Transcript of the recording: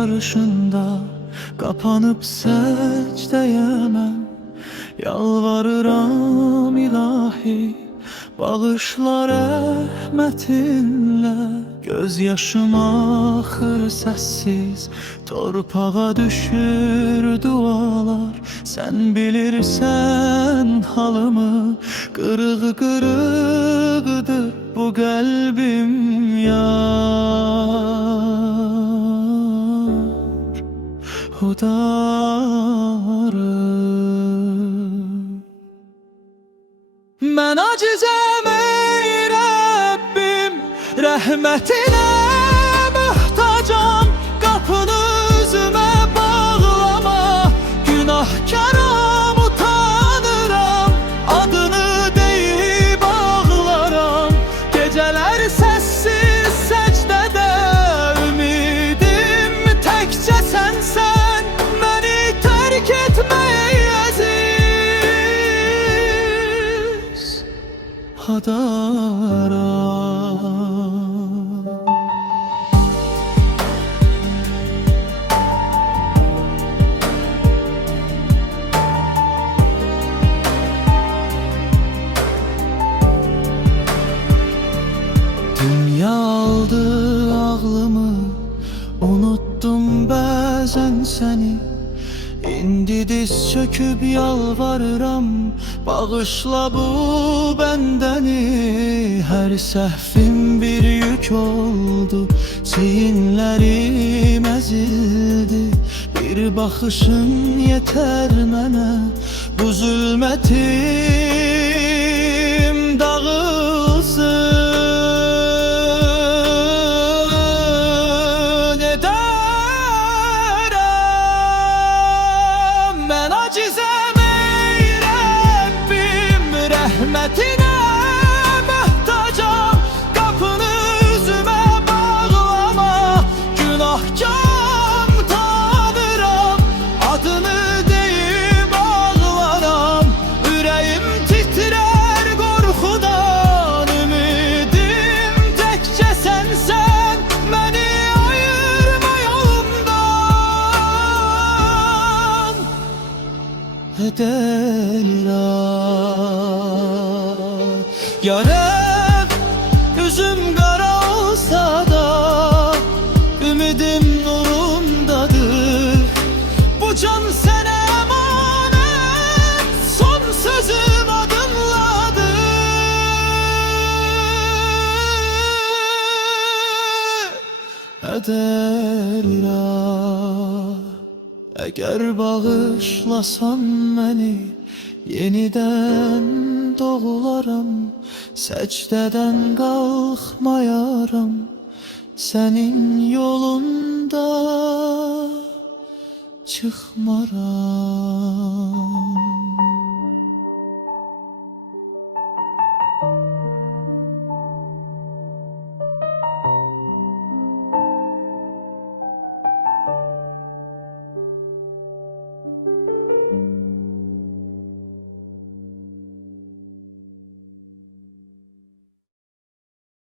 qarşında qapanıb səcdəyəmən. Yalvarıram ilahi, bağışla rəhmətinlə. Göz yaşım axır səssiz, torpağa düşür dualar. Sən bilirsən halımı, qırıq qırıqdır bu qəlbim yar. Hudarım. Mən acizəm ey Rəbbim, rəhmətinə möhtacam. Qapını üzümə bağlama, günahkaram, utanıram. Adını deyib ağlaram, gecələr səssiz səcdədə. Ümidim təkcə sənsən, məni tərk etməyə əziz hadaram. Dünya aldı ağlımı, unuttum bəzən səni. İndi diz çöküb yalvarıram, bağışla bu bəndəni. Hər səhvim bir yük oldu, çiyinlərim əzildi. Bir baxışın yetər mənə, bu zülmətim dağılsın. Mən acizəm ey Rəbbim, rəhmətinə möhtacam. Qapını üzümə bağlama, günahkam, tanıram. Adını deyib ağlaram, ürəyim titrər qorxudan. Ümidim təkcə sənsən, məni ayırma yolumdan. Ya Rab, üzüm qara olsa da ümidim nurundadır. Bu can sənə əmanət, son sözüm adınladır. Ədəl-ilah, əgər bağışlasan məni, yenidən doğularam. Səcdədən qalxmayaram, sənin yolunda çıxmaram.